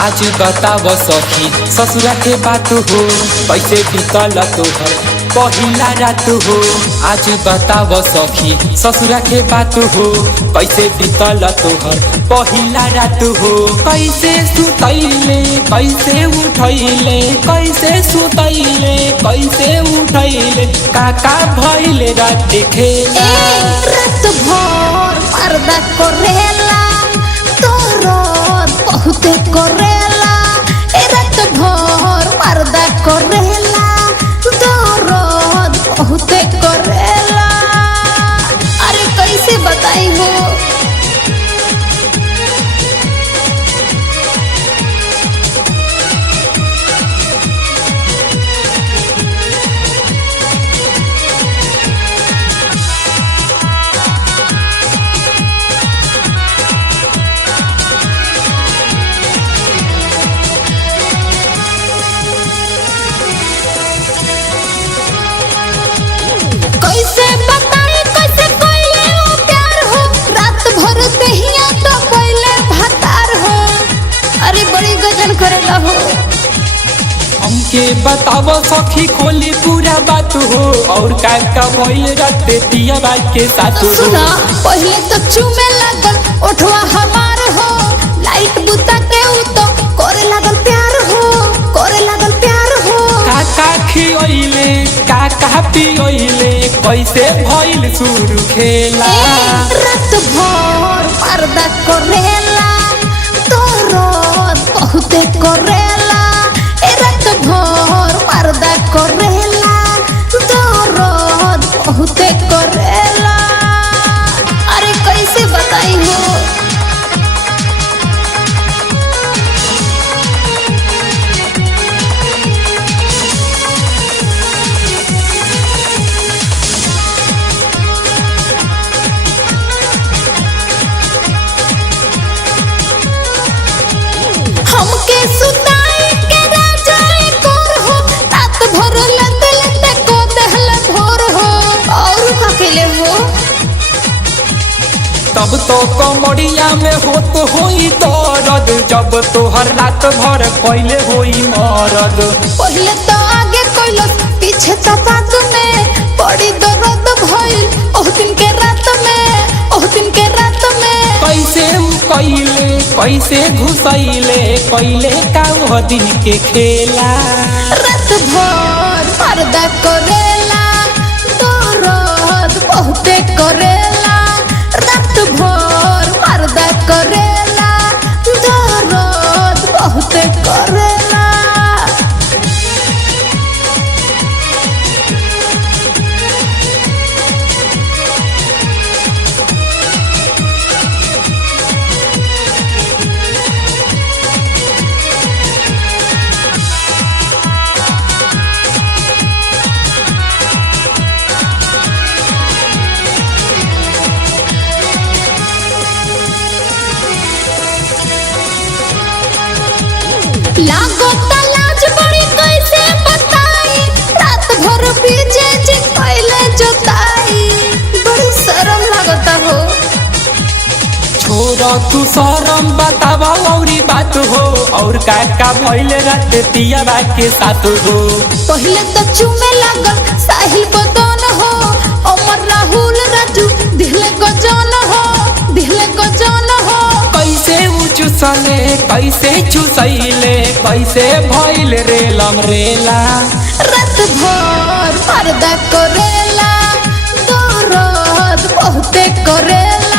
आज बताव सखी ससुरा के बात हो, कैसे बीतल तोहर पहिला रात हो। आज बताव सखी ससुरा के बात हो, कैसे बीतल तोहर पहिला रात हो। कैसे सुतैले कैसे उठैले, कैसे सुतैले कैसे उठैले, काका भइले रात खेला। रात भर पर्दा करेला तोरो बहुत करेला, रात भर पर्दा करेला तोरो बहुत करेला। अरे कैसे बताई हो। कैसे बताई कैसे कोइले वो प्यार हो, रात भर देहिया तो कोइले भतार हो। अरे बड़ी गजन करेला हो। हमके बताव सखी खोली पूरा बात हो, और काका भइल रात दिया बात के साथ हो। सुना पहले तो चुमे लागल ओठवा हमार हो, लाइट बुता के उ तो करे लागल प्यार हो, करे लागल प्यार हो। काका खियोइले काका पियोइले, कैसे भइल शुरू खेला। रात भर पर्दा करेला तोरो बहुत करेला, रात भर पर्दा करेला तोरो बहुत करेला। अरे कैसे बताई हो। हमके सुताई के राजाई कोर हो, रात भर लते लते को दहल भोर हो। और ककेले हो तब तो कमरिया में होत होई दर्द, जब तोहर रात भर कैले होई मरद। पहले तो आगे कोइलस पीछे तो बात में, बड़ी दर्द भइल ओह दिन के रात में, ओह दिन के रात में। कैसे कैले कैसे घुसैले कैले का वह दिन के खेला। रात भर पर्दा करेला दर्द बहुते करेला, रात भर पर्दा करेला दर्द बहुते करेला। लागो तलाज बड़ी कैसे बताई, रात भर बीजे जी कैले जोताई, बड़ी शर्म लगता हो। छोड़ तू शरम बतावा औरी बात हो, और काका भइल रात दिया के साथ हो। पहले तो चुमे लागल साहिल बदन हो, अमर राहुल राजू दिहले गजन हो, दिहले गजन हो। कैसे चुसले कैसे चुसैले कैसे भइल रेलम रेला। रात भर पर्दा करेला दर्द बहुते करेला।